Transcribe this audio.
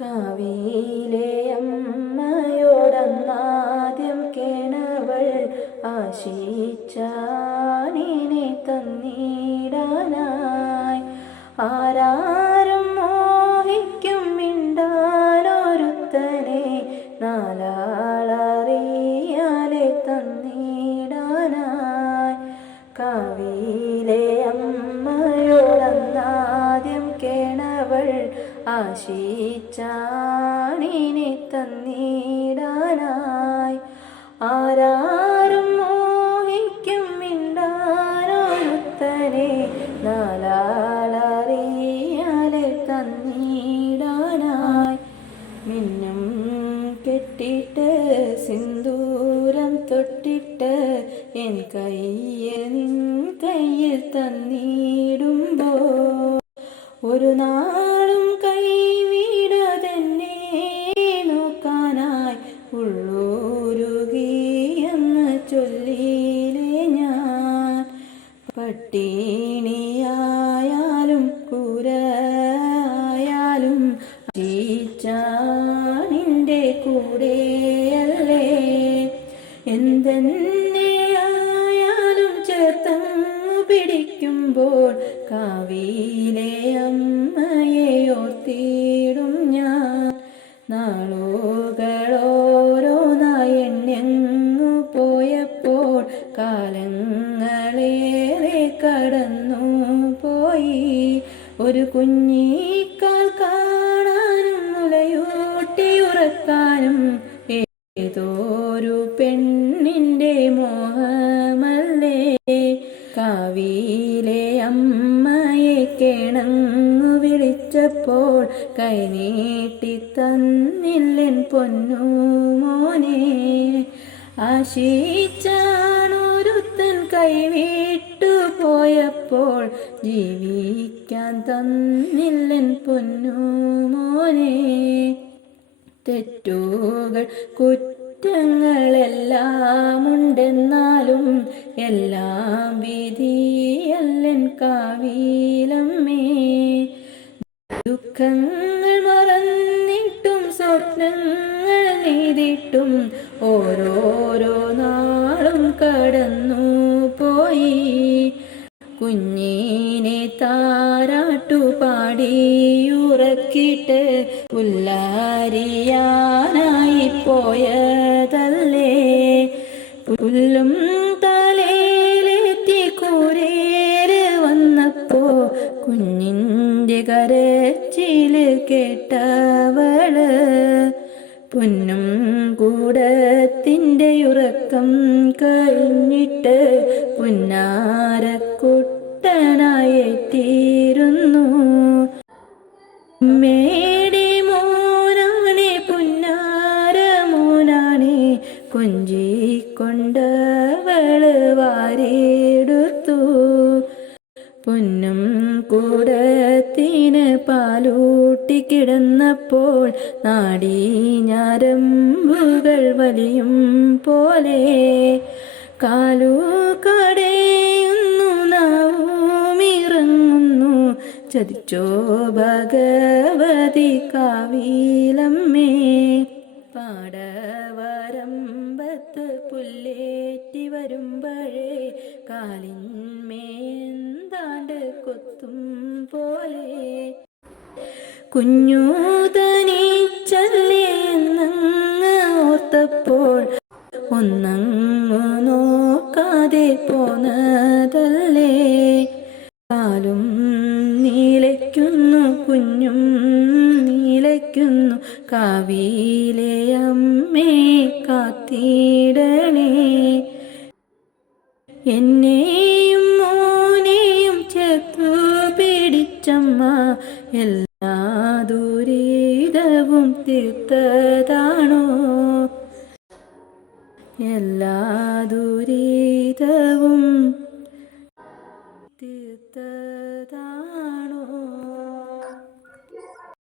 കാവിയിലെ അമ്മയോടന്നാദ്യം കേണവൾ ആശിച്ചാനിനെ തന്നിടാനായി. ആരാരും മോഹിക്കും മിണ്ടാനൊരുത്തനെ നാലാളറിയാലെ തന്നിടാനായി. കാവിയിലെ ആശിച്ചാണിനെ തന്നിടാനായി. ആരാരും മോഹിക്കും മിണ്ടാനൊരുത്തനെ നാലാളറിയാലെ തന്നിടാനായി. മിന്നും കെട്ടിട്ട് സിന്ദൂരം തൊട്ടിട്ട് എൻ കയ്യ നിൻ കയ്യിൽ തന്നിടുമ്പോ ഒരു നാളും ഉള്ളൂരുകിയെന്ന് ചൊല്ലിയിലെ ഞാൻ. പട്ടിണിയായാലും കൂരായാലും ചീച്ചാണിന്റെ കൂടെയല്ലേ. എന്തെന്നെയായാലും ചേർത്തങ്ങ് പിടിക്കുമ്പോൾ കാവിയിലെ അമ്മയെ ഓർത്തിടും ഞാൻ. നാളുകളോരോന്നായി ഒരു കുഞ്ഞിക്കാൽ കാണാനും മുലയൂട്ടി ഉറക്കാനും ഏതോരു പെണ്ണിന്റെ മോഹമല്ലേ? കാവിയിലെ അമ്മയെ കേണങ്ങു വിളിച്ചപ്പോൾ കൈനീട്ടി തന്നില്ലൻ പൊന്നു മോനെ. ആശിച്ചാണൊരുത്തൻ കൈവിട്ടു പോയപ്പോൾ ജീവിക്കാൻ തന്നില്ലൻ പൊന്നു മോനെ. തെറ്റുകൾ കുറ്റങ്ങളെല്ലാം ഉണ്ടെന്നാലും എല്ലാം വിധിയല്ലൻ കാവിലമ്മേ. ദുഃഖങ്ങൾ മറന്നിട്ടും സ്വപ്നങ്ങൾ നെയ്തിട്ടും ഓരോരോ നാളും കടന്നു കുഞ്ഞിനെ താരാട്ടു പാടിയുറക്കിട്ട് പുല്ലാരിയാനായി പോയതല്ലേ? പുല്ലും തലയിലെത്തി വന്നപ്പോ കുഞ്ഞിന്റെ കരച്ചിൽ കേട്ടവൾ പൊന്നും കൂടത്തിന്റെ ഉറക്കം കഴിഞ്ഞിട്ട് പുന്നാരക്കുട്ടനായെത്തിയിരുന്നു പൊന്നും കൂടത്തിന് പാലൂട്ടി കിടന്നപ്പോൾ നാടി ഞാരമ്പുകൾ വലിയും പോലെ. കാലൂക്കടയുന്നു കടയുന്നു നാവുമിറങ്ങുന്നു. ചതിച്ചോ ഭഗവതി കാവീലമ്മേ. പാടവരമ്പത്ത് പുല്ലേറ്റി വരുമ്പോഴേ കാലിന്മേന്താണ്ട് കൊത്തും പോലെ കുഞ്ഞു തനിച്ചല്ലേ എന്നങ്ങ് ഒന്നങ്ങു നോക്കാതെ പോന്നതല്ലേ? കാലും നീലയ്ക്കുന്നു കുഞ്ഞും നീലയ്ക്കുന്നു. കാവിയിലെ അമ്മേ കാത്തിടണേ. എന്നെയും എല്ലാ ദുരീതവും തീർത്തതാണോ? എല്ലാ ദുരീതവും തീർത്ത